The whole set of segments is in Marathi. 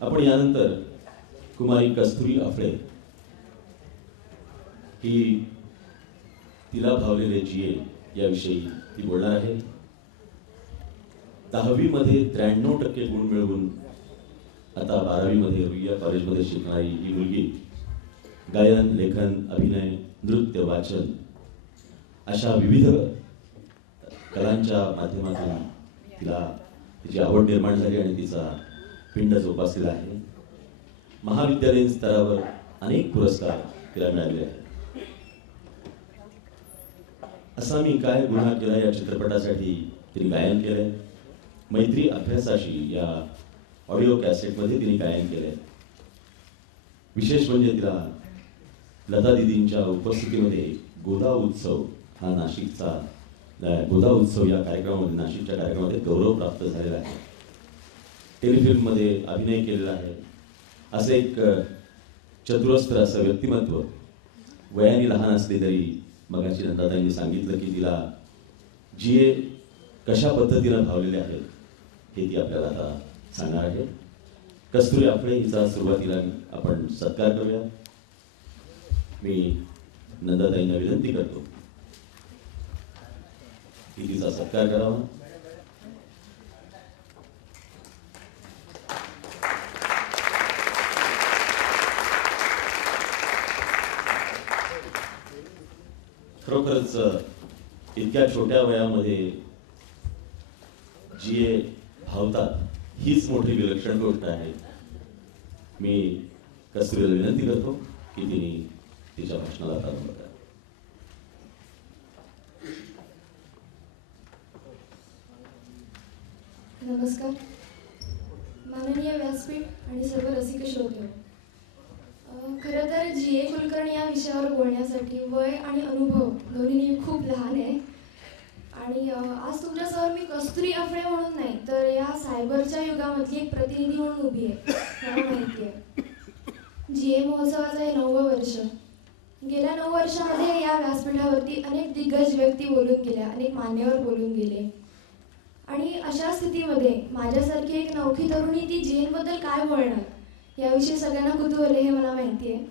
आपण यानंतर कुमारी कस्तुरी अफळे ही तिला भावलेले जीए याविषयी ती बोलणार आहे. 10वी मध्ये 93% गुण मिळवून आता 12वी मध्ये रुईया कॉलेजमध्ये शिकणारी ही मुलगी गायन, लेखन, अभिनय, नृत्य, वाचन अशा विविध कलांच्या माध्यमातून तिला तिची आवड निर्माण झाली आणि तिचा पिंड जोपासलेला आहे. महाविद्यालयीन स्तरावर अनेक पुरस्कार तिला मिळाले आहेत. असा मी काय गुन्हा केला या चित्रपटासाठी तिने गायन केलंय. मैत्री अभ्यासाशी या ऑडिओ कॅसेटमध्ये तिने गायन केलंय. विशेष म्हणजे तिला लता दीदींच्या उपस्थितीमध्ये गोदा उत्सव हा नाशिकचा गोदा उत्सव या कार्यक्रमामध्ये नाशिकच्या कार्यक्रमामध्ये गौरव प्राप्त झालेला आहे. टेलिफिल्ममध्ये अभिनय केलेला आहे. असं एक चतुरस्त्र असं व्यक्तिमत्व वयाने लहान असले तरी मगाशी नंदाताईंनी सांगितलं की तिला जीए कशा पद्धतीनं भावलेले आहेत हे ती आपल्याला आता सांगणार आहे. कस्तुरी अफळे हिचा सुरुवातीला आपण सत्कार करूया. मी नंदाताईंना विनंती करतो की तिचा सत्कार करावा. खरोखरच इतक्या छोट्या वयामध्ये जीए भावतात हीच मोठी विलक्षण गोष्ट आहे. मी कस्तुरीला विनंती करतो की तिने तिच्या भाषणाला प्रारंभ करा. नमस्कार. माननीय व्यासपीठ आणि सर्व रसिक श्रोते, खरं तर जीए कुलकर्णी या विषयावर बोलण्यासाठी वय आणि अनुभव दोन्ही खूप लहान आहे. आणि आज तुमच्यासमोर मी कस्तुरी अफळे म्हणून नाही तर या सायबरच्या युगामधली एक प्रतिनिधी म्हणून उभी आहे. मला माहिती आहे जीए महोत्सवाचं हे 9वं वर्ष. गेल्या 9 वर्षामध्ये या व्यासपीठावरती अनेक दिग्गज व्यक्ती बोलून गेल्या, अनेक मान्यवर बोलून गेले. आणि अशा स्थितीमध्ये माझ्यासारखी एक नवखी तरुणी ती जीएनबद्दल काय बोलणार याविषयी सगळ्यांना कुतूहल आहे हे मला माहिती आहे.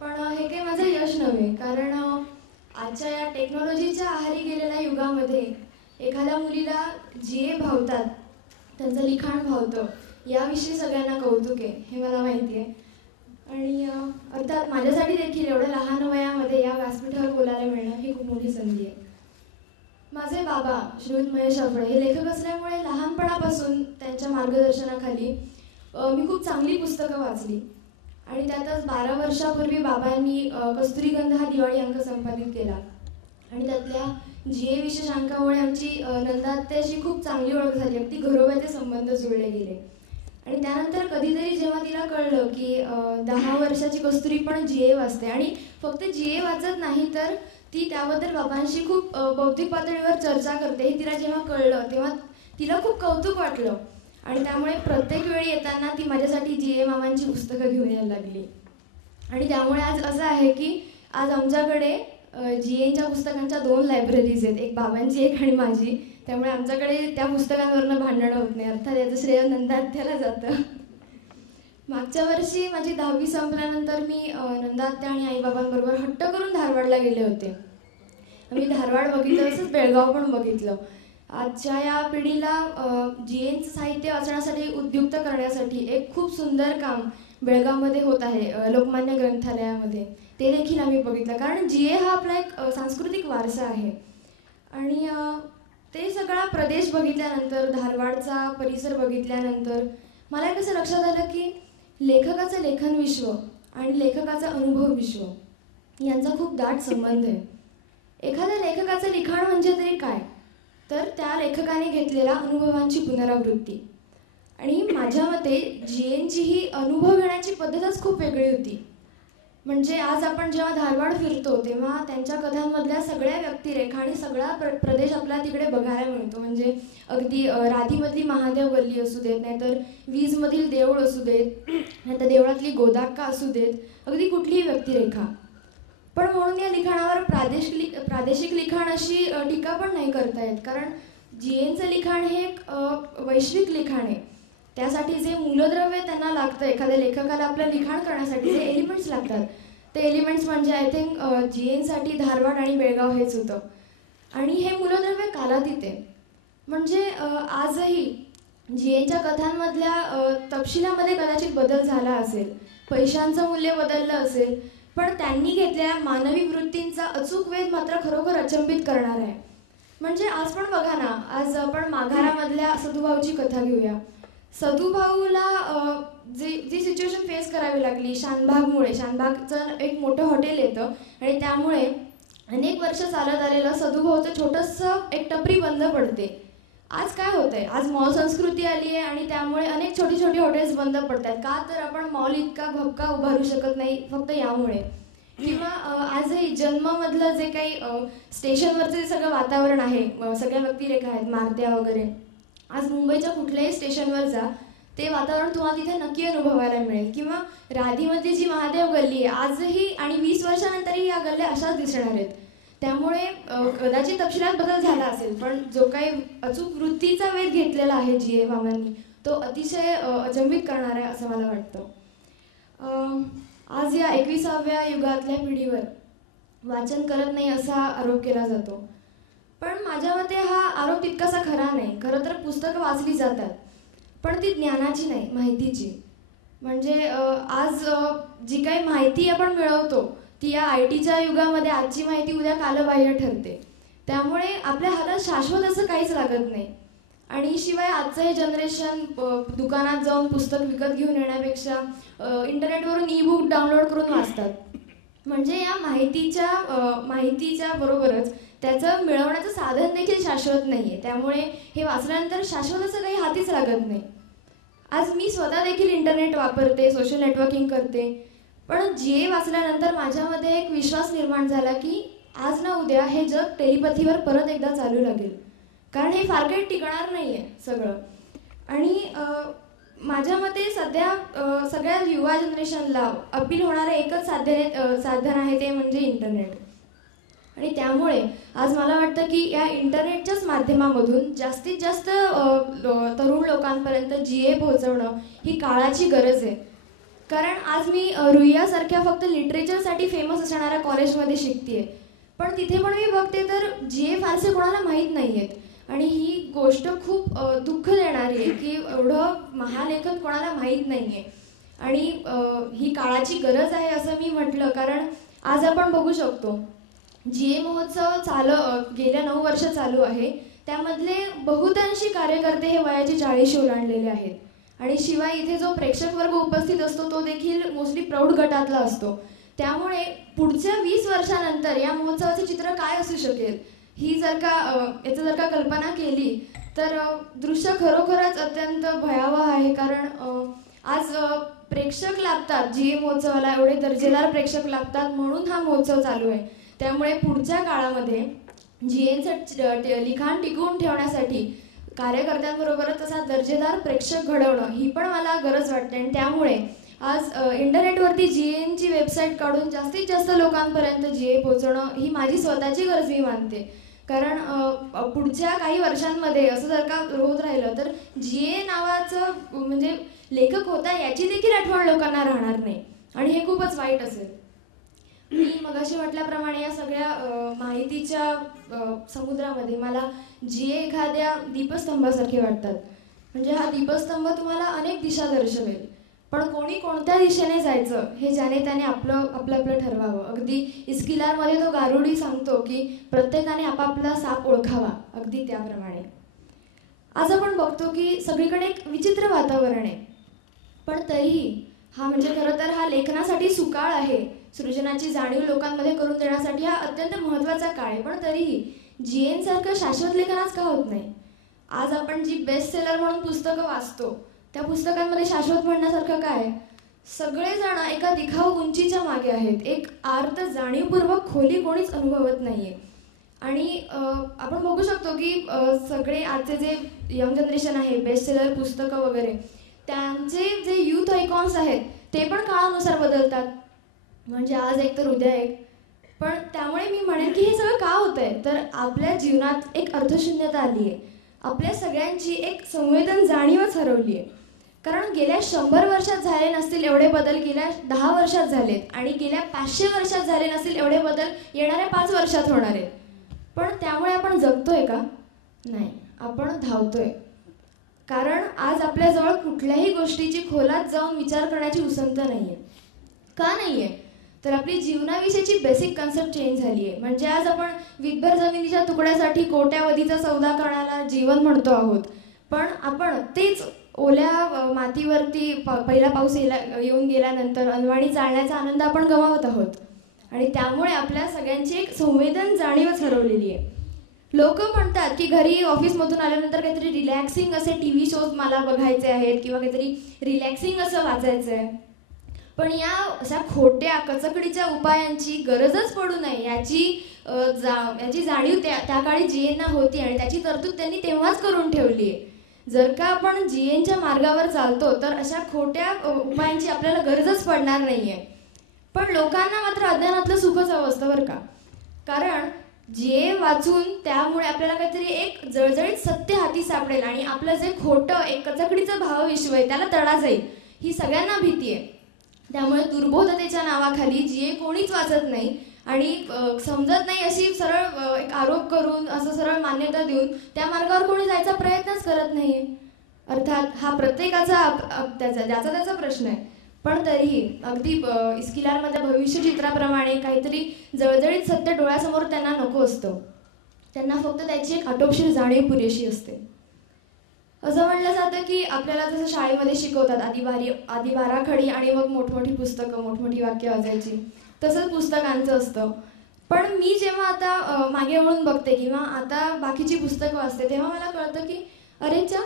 पण हे काही माझं यश नव्हे, कारण आजच्या या टेक्नॉलॉजीच्या आहारी गेलेल्या युगामध्ये एखाद्या मुलीला जीए भावतात, त्यांचं लिखाण भावतं याविषयी सगळ्यांना कौतुक आहे हे मला माहिती आहे. आणि अर्थात माझ्यासाठी देखील एवढ्या लहान वयामध्ये या व्यासपीठावर बोलायला मिळणं ही खूप मोठी संधी आहे. माझे बाबा श्रीयुत महेश अफळे हे लेखक असल्यामुळे लहानपणापासून त्यांच्या मार्गदर्शनाखाली मी खूप चांगली पुस्तकं वाचली. आणि त्यातच 12 वर्षापूर्वी बाबांनी कस्तुरीगंध हा दिवाळी अंक संपादित केला. आणि त्यातल्या जीए विशेषांकामुळे आमची नंदात्याशी खूप चांगली ओळख झाली. अगदी घरोब्याचे संबंध जुळले गेले. आणि त्यानंतर कधीतरी जेव्हा तिला कळलं की 10 वर्षाची कस्तुरी पण जीए वाचते आणि फक्त जीए वाचत नाही तर ती त्याबद्दल बाबांशी खूप बौद्धिक पातळीवर चर्चा करते, हे तिला जेव्हा कळलं तेव्हा तिला खूप कौतुक वाटलं. आणि त्यामुळे प्रत्येक वेळी येताना ती माझ्यासाठी जीए मामांची पुस्तकं घेऊन यायला लागली. आणि त्यामुळे आज असं आहे की आज आमच्याकडे जीएच्या पुस्तकांच्या 2 लायब्ररीज आहेत, एक बाबांची एक आणि माझी. त्यामुळे आमच्याकडे त्या पुस्तकांवरनं भांडणं होत नाही. अर्थात याचं श्रेय नंदात्याला जातं. मागच्या वर्षी माझी 10वी संपल्यानंतर मी नंदात्या आणि आईबाबांबरोबर हट्ट करून धारवाडला गेले होते. मी धारवाड बघितलं, तसंच बेळगाव पण बघितलं. आजच्या या पिढीला जीएनचं साहित्य वाचण्यासाठी उद्युक्त करण्यासाठी एक खूप सुंदर काम बेळगावमध्ये होत आहे, लोकमान्य ग्रंथालयामध्ये. ते देखील आम्ही बघितलं, कारण जीए हा आपला एक सांस्कृतिक वारसा आहे. आणि ते सगळा प्रदेश बघितल्यानंतर, धारवाडचा परिसर बघितल्यानंतर मला कसं लक्षात आलं की लेखकाचं लेखन विश्व आणि लेखकाचा अनुभव विश्व यांचा खूप दाट संबंध आहे. एखाद्या लेखकाचं लिखाण म्हणजे तरी काय, तर त्या लेखकाने घेतलेल्या अनुभवांची पुनरावृत्ती. आणि माझ्या मते जीएनची ही अनुभव घेण्याची पद्धतच खूप वेगळी होती. म्हणजे आज आपण जेव्हा धारवाड फिरतो तेव्हा त्यांच्या कथांमधल्या सगळ्या व्यक्तिरेखा आणि सगळा प्रदेश आपल्याला तिकडे बघायला मिळतो. म्हणजे अगदी राधीमधली महादेव गल्ली असू देत, नाहीतर वीजमधील देऊळ असू देत, नाहीतर देवळातली गोदाक्का असू देत, अगदी कुठलीही व्यक्तिरेखा. पण म्हणून या लिखाणावर प्रादेशिक लिखाण अशी टीका पण नाही करता येत, कारण जीएनचं लिखाण हे एक वैश्विक लिखाण आहे. त्यासाठी जे मूलद्रव्य त्यांना लागतं, एखाद्या लेखकाला आपलं लिखाण करण्यासाठी जे एलिमेंट्स लागतात, ते एलिमेंट्स म्हणजे आय थिंक GN साठी धारवाड आणि बेळगाव हेच होतं. आणि हे मूलद्रव्य कालातीत आहे. म्हणजे आजही GNच्या कथांमधल्या तपशिलामध्ये कदाचित बदल झाला असेल, पैशांचं मूल्य बदललं असेल, पण त्यांनी घेतलेल्या मानवी वृत्तींचा अचूक वेध मात्र खरोखर अचंबित करणार आहे. म्हणजे आज पण बघा ना, आज आपण माघारामधल्या सदुभाऊची कथा घेऊया. सदुभाऊला जी सिच्युएशन फेस करावी लागली शानभागमुळे, शानभागचं एक मोठं हॉटेल येतं आणि त्यामुळे अनेक वर्ष चालत आलेलं सदुभाऊचं छोटंसं एक टपरी बंद पडते. आज काय होतंय, आज मॉल संस्कृती आली आहे आणि त्यामुळे अनेक छोटी छोटी हॉटेल्स बंद पडतात. का तर आपण मॉल इतका भपका उभारू शकत नाही फक्त यामुळे. किंवा आजही जन्ममधलं जे काही स्टेशनवरचं जे सगळं वातावरण आहे, सगळ्या व्यक्तिरेखा आहेत मारत्या वगैरे, आज मुंबईच्या कुठल्याही स्टेशनवर जा, ते वातावरण तुम्हाला तिथे नक्की अनुभवायला मिळेल. किंवा राधीमध्ये जी महादेव गल्ली आहे आजही आणि 20 वर्षानंतरही या गल्ल्या अशाच दिसणार आहेत. त्यामुळे कदाचित तपशिलात बदल झाला असेल, पण जो काही अचूक वृत्तीचा वेध घेतलेला आहे GA मामांनी, तो अतिशय अचंबित करणार आहे असं मला वाटतं. आज या 21व्या युगातल्या पिढीवर वाचन करत नाही असा आरोप केला जातो, पण माझ्या मते हा आरोप तितकासा खरा नाही. खरं तर पुस्तकं वाचली जातात, पण ती ज्ञानाची नाही, माहितीची. म्हणजे आज जी काही माहिती आपण मिळवतो ती या IT च्या युगामध्ये आजची माहिती उद्या कालबाह्य ठरते. त्यामुळे आपल्या हातात शाश्वत असं काहीच लागत नाही. आणि शिवाय आजचं हे जनरेशन दुकानात जाऊन पुस्तक विकत घेऊन येण्यापेक्षा इंटरनेटवरून ई-बुक डाउनलोड करून वाचतात. म्हणजे या माहितीच्या बरोबरच त्याचं मिळवण्याचं साधन देखील शाश्वत नाही आहे. त्यामुळे हे वाचल्यानंतर शाश्वत असं काही हातीच लागत नाही. आज मी स्वतः देखील इंटरनेट वापरते, सोशल नेटवर्किंग करते, पण GA वाचल्यानंतर माझ्यामध्ये एक विश्वास निर्माण झाला की आज ना उद्या हे जग टेलिपथीवर परत एकदा चालू लागेल, कारण हे फार काही टिकणार नाही आहे सगळं. आणि माझ्या मते सध्या सगळ्या युवा जनरेशनला अपील होणारं एकच साधन आहे, ते म्हणजे इंटरनेट. आणि त्यामुळे आज मला वाटतं की या इंटरनेटच्याच माध्यमामधून जास्तीत जास्त तरुण लोकांपर्यंत GA पोहोचवणं ही काळाची गरज आहे. कारण आज मी रुईयासारख्या फक्त लिटरेचरसाठी फेमस असणाऱ्या कॉलेजमध्ये शिकते, पण तिथे पण मी बघते तर GA फारसे कोणाला माहीत नाही आहेत. आणि ही गोष्ट खूप दुःख देणारी आहे की एवढं महालेखन कोणाला माहीत नाही आहे. आणि ही काळाची गरज आहे असं मी म्हटलं, कारण आज आपण बघू शकतो GA महोत्सव गेल्या 9 वर्ष चालू आहे. त्यामधले बहुतांशी कार्यकर्ते हे वयाची 40 ओलांडलेले आहेत. आणि शिवाय इथे जो प्रेक्षक वर्ग उपस्थित असतो तो देखील मोस्टली प्रौढ गटातला असतो. त्यामुळे पुढच्या 20 वर्षानंतर या महोत्सवाचं चित्र काय असू शकेल याचं जर का कल्पना केली तर दृश्य खरोखरच अत्यंत भयावह आहे. कारण आज प्रेक्षक लागतात GA महोत्सवाला, एवढे दर्जेदार प्रेक्षक लागतात म्हणून हा महोत्सव चालू आहे. त्यामुळे पुढच्या काळामध्ये GAचं लिखाण टिकवून ठेवण्यासाठी कार्यकर्त्यांबरोबरच तसा दर्जेदार प्रेक्षक घडवणं ही पण मला गरज वाटते. आणि त्यामुळे आज इंटरनेटवरती GAची वेबसाईट काढून जास्तीत जास्त लोकांपर्यंत GA पोहोचवणं ही माझी स्वतःची गरज मी मानते. कारण पुढच्या काही वर्षांमध्ये असं जर का होत राहिलं तर GA नावाचं म्हणजे लेखक होता याची देखील आठवण लोकांना राहणार नाही, आणि हे खूपच वाईट असेल. मी मगाशी म्हटल्याप्रमाणे या सगळ्या माहितीच्या समुद्रामध्ये मला GA एखाद्या दीपस्तंभासारखे वाटतात. म्हणजे हा दीपस्तंभ तुम्हाला अनेक दिशा दर्शवेल, पण कोणी कोणत्या दिशेने जायचं हे ज्याने त्याने आपलं ठरवावं. अगदी इस्किलारमध्ये तो गारुडी सांगतो की प्रत्येकाने आपापला साप ओळखावा, अगदी त्याप्रमाणे आज आपण बघतो की सगळीकडे एक विचित्र वातावरण आहे. पण तरीही हा म्हणजे खरं तर हा लेखनासाठी सुकाळ आहे, सृजनाची जाणीव लोकांमध्ये करून देण्यासाठी हा अत्यंत महत्त्वाचा काळ आहे. पण तरीही GAसारखं शाश्वत लेखन आज का होत नाही? आज आपण जी बेस्ट सेलर म्हणून पुस्तकं वाचतो त्या पुस्तकांमध्ये शाश्वत म्हणण्यासारखं काय? सगळेजण एका दिखाऊ उंचीच्या मागे आहेत, एक आर्त जाणीवपूर्वक खोली कोणीच अनुभवत नाहीये. आणि आपण बघू शकतो की सगळे आजचे जे यंग जनरेशन आहे, बेस्ट सेलर पुस्तकं वगैरे, त्यांचे जे यूथ आयकॉन्स आहेत ते पण काळानुसार बदलतात. म्हणजे आज एक तर उद्या एक. पण त्यामुळे मी म्हणेन की हे सगळं का होतंय, तर आपल्या जीवनात एक अर्थशून्यता आली आहे, आपल्या सगळ्यांची एक संवेदन जाणीवच हरवली आहे. कारण गेल्या 100 वर्षात झाले नसतील एवढे बदल गेल्या 10 वर्षात झालेत आणि गेल्या 500 वर्षात झाले नसतील एवढे बदल येणाऱ्या 5 वर्षात होणार आहेत. पण त्यामुळे आपण जगतोय का? नाही, आपण धावतोय. कारण आज आपल्याजवळ कुठल्याही गोष्टीची खोलात जाऊन विचार करण्याची उसंत नाहीये. का नाहीये? तर आपली जीवनाविषयीची बेसिक कन्सेप्ट चेंज झाली आहे. म्हणजे आज आपण विदभर जमिनीच्या तुकड्यासाठी कोट्यावधीचा सौदा करण्याला जीवन म्हणतो आहोत. पण आपण तेच ओल्या मातीवरती पहिला पाऊस येऊन गेल्यानंतर अनवाणी चालण्याचा आनंद आपण गमावत आहोत. आणि त्यामुळे आपल्या सगळ्यांची एक संवेदन जाणीवच हरवलेली आहे. लोक म्हणतात की घरी ऑफिसमधून आल्यानंतर काहीतरी रिलॅक्सिंग असे TV शोज मला बघायचे आहेत किंवा काहीतरी रिलॅक्सिंग असं वाचायचं आहे. पण या अशा खोट्या कचकडीच्या उपायांची गरजच पडू नये याची जाणीव त्या काळी GNना होती आणि त्याची तरतूद त्यांनी तेव्हाच करून ठेवली आहे. जर का आपण GNच्या मार्गावर चालतो तर अशा खोट्या उपायांची आपल्याला गरजच पडणार नाहीये. पण लोकांना मात्र अज्ञानातलं सुखच हवं असतं बरं का. कारण GN वाचून त्यामुळे आपल्याला काहीतरी एक जळजळीत सत्य हाती सापडेल आणि आपलं जे खोटं एक कचकडीचं भावविश्व आहे त्याला तडा जाईल, ही सगळ्यांना भीती आहे. त्यामुळे दुर्बोधतेच्या नावाखाली GN कोणीच वाचत नाही आणि समजत नाही अशी सरळ एक आरोप करून असं सरळ मान्यता देऊन त्या मार्गावर कोणी जायचा प्रयत्नच करत नाहीये. अर्थात हा प्रत्येकाचा त्याचा प्रश्न आहे. पण तरीही अगदी इस्किलारमध्ये भविष्यचित्राप्रमाणे काहीतरी जळजळीत सत्य डोळ्यासमोर त्यांना नको असतं. त्यांना फक्त त्याची एक आटोपशीर जाणीव पुरेशी असते. असं म्हणलं जातं की आपल्याला जसं शाळेमध्ये शिकवतात आधी बाराखडी आणि मग मोठमोठी पुस्तकं, मोठमोठी वाक्य वाचायची, तसंच पुस्तकांचं असतं. पण मी जेव्हा आता मागे वळून बघते किंवा आता बाकीची पुस्तकं वाचते तेव्हा मला कळतं की अरेच्या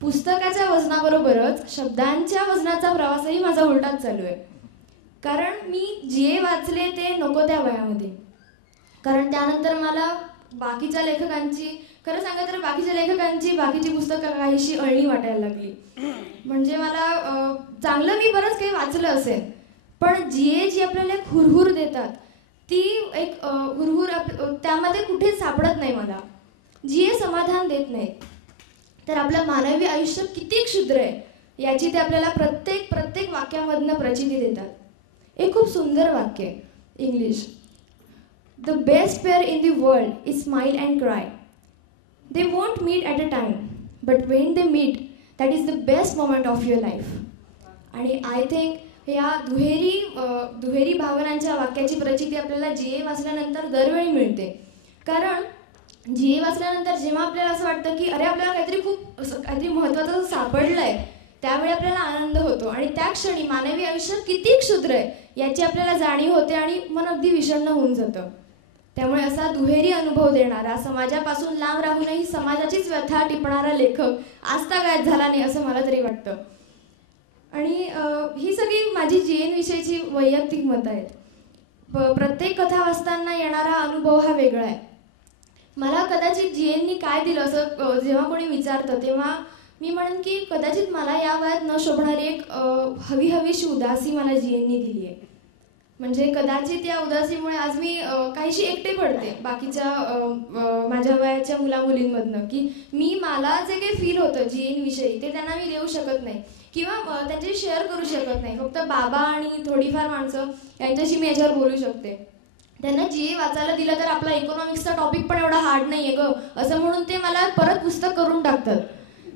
पुस्तकाच्या वजनाबरोबरच शब्दांच्या वजनाचा प्रवासही माझा उलटाच चालू आहे. कारण मी जे वाचले ते नको त्या वयामध्ये. कारण त्यानंतर मला बाकीच्या लेखकांची, खरं सांगा तर बाकीची पुस्तकं काहीशी अळणी वाटायला लागली. म्हणजे मला चांगलं मी बरंच काही वाचलं असेल, पण जी आपल्याला एक हुरहुर देतात ती एक हुरहुर त्यामध्ये कुठेच सापडत नाही मला. समाधान देत नाहीत. तर आपलं मानवी आयुष्य किती क्षुद्र आहे याची ते आपल्याला प्रत्येक वाक्यामधनं प्रचिती देतात. एक खूप सुंदर वाक्य आहे, English. The best pair in the world is smile and cry. They won't meet at a time, but when they meet, that is the best moment of your life. आणि आय थिंक या दुहेरी भावनांच्या वाक्याची प्रचिती आपल्याला GA वाचल्यानंतर दरवेळी मिळते. कारण GA वाचल्यानंतर जेव्हा आपल्याला असं वाटतं की अरे आपल्याला काहीतरी महत्त्वाचं सापडलं आहे, त्यावेळी आपल्याला आनंद होतो आणि त्या क्षणी मानवी आयुष्य किती क्षुद्र आहे याची आपल्याला जाणीव होते आणि मन अगदी विषण्ण होऊन जातं. त्यामुळे असा दुहेरी अनुभव देणारा, समाजापासून लांब राहूनही समाजाचीच व्यथा टिपणारा लेखक आजतागायत झाला नाही असं मला तरी वाटतं. आणि ही सगळी माझी GN विषयीची वैयक्तिक मतं आहेत. प्रत्येक कथा वाचताना येणारा अनुभव हा वेगळा आहे. मला कदाचित GNनी काय दिलं असं जेव्हा कोणी विचारतं तेव्हा मी म्हणेन की कदाचित मला या वयात न शोभणारी एक हवीशी उदासी मला GNनी दिली आहे. म्हणजे कदाचित या उदासीमुळे आज मी काहीशी एकटे पडते बाकीच्या माझ्या वयाच्या मुलामुलींमधनं, की मला जे काही फील होतं GN विषयी ते त्यांना मी देऊ शकत नाही किंवा त्यांच्याशी शेअर करू शकत नाही. फक्त बाबा आणि थोडीफार माणसं यांच्याशी मी याच्यावर बोलू शकते. त्यांना GA वाचायला दिलं तर आपला इकॉनॉमिक्सचा टॉपिक पण एवढा हार्ड नाही आहे गं असं म्हणून ते मला परत पुस्तक करून टाकतात.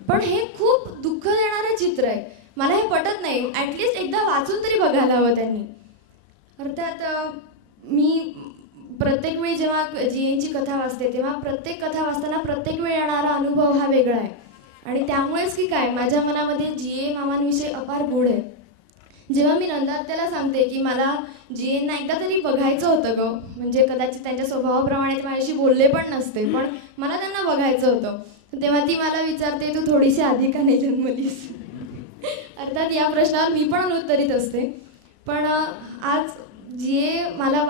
पण हे खूप दुःख देणारं चित्र आहे. मला हे पटत नाही. ॲटलिस्ट एकदा वाचून तरी बघायला हवं त्यांनी. अर्थात मी प्रत्येक वेळी जेव्हा GNची कथा वाचते तेव्हा प्रत्येक कथा वाचताना प्रत्येक वेळी येणारा अनुभव हा वेगळा आहे. आणि त्यामुळेच की काय माझ्या मनामध्ये GA मामांविषयी अपार गोड आहे. जेव्हा मी नंदात्याला सांगते की मला GNना एकदा तरी बघायचं होतं गं, म्हणजे कदाचित त्यांच्या स्वभावाप्रमाणे ते माझ्याशी बोलले पण नसते, पण मला त्यांना बघायचं होतं, तेव्हा ती मला विचारते तू थोडीशी आधी का नाही जन्मलीस. अर्थात या प्रश्नावर मी पण अनुत्तरित असते. पण आज GA मला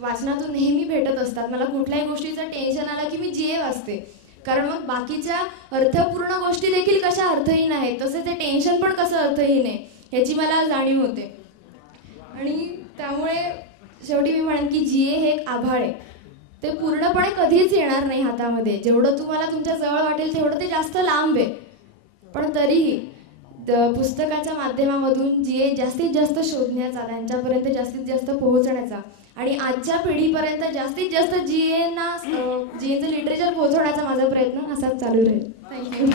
वाचनातून नेहमी भेटत असतात. मला कुठल्याही गोष्टीचं टेन्शन आलं की मी GA वाचते. कारण मग बाकीच्या अर्थपूर्ण गोष्टी देखील कशा अर्थहीन आहेत तसे ते टेन्शन पण कसं अर्थहीन आहे याची मला जाणीव होते. आणि त्यामुळे शेवटी मी म्हणेन की GA हे एक आभाळ आहे. ते पूर्णपणे कधीच येणार नाही हातामध्ये. जेवढं तुम्हाला तुमच्या जवळ वाटेल तेवढं ते जास्त लांब आहे. पण तरीही पुस्तकाच्या माध्यमामधून जी ए जास्तीत जास्त शोधण्याचा, त्यांच्यापर्यंत जास्तीत जास्त पोहोचण्याचा आणि आजच्या पिढीपर्यंत जास्तीत जास्त जी एचं लिटरेचर पोहोचवण्याचा माझा प्रयत्न असाच चालू राहील. थँक्यू.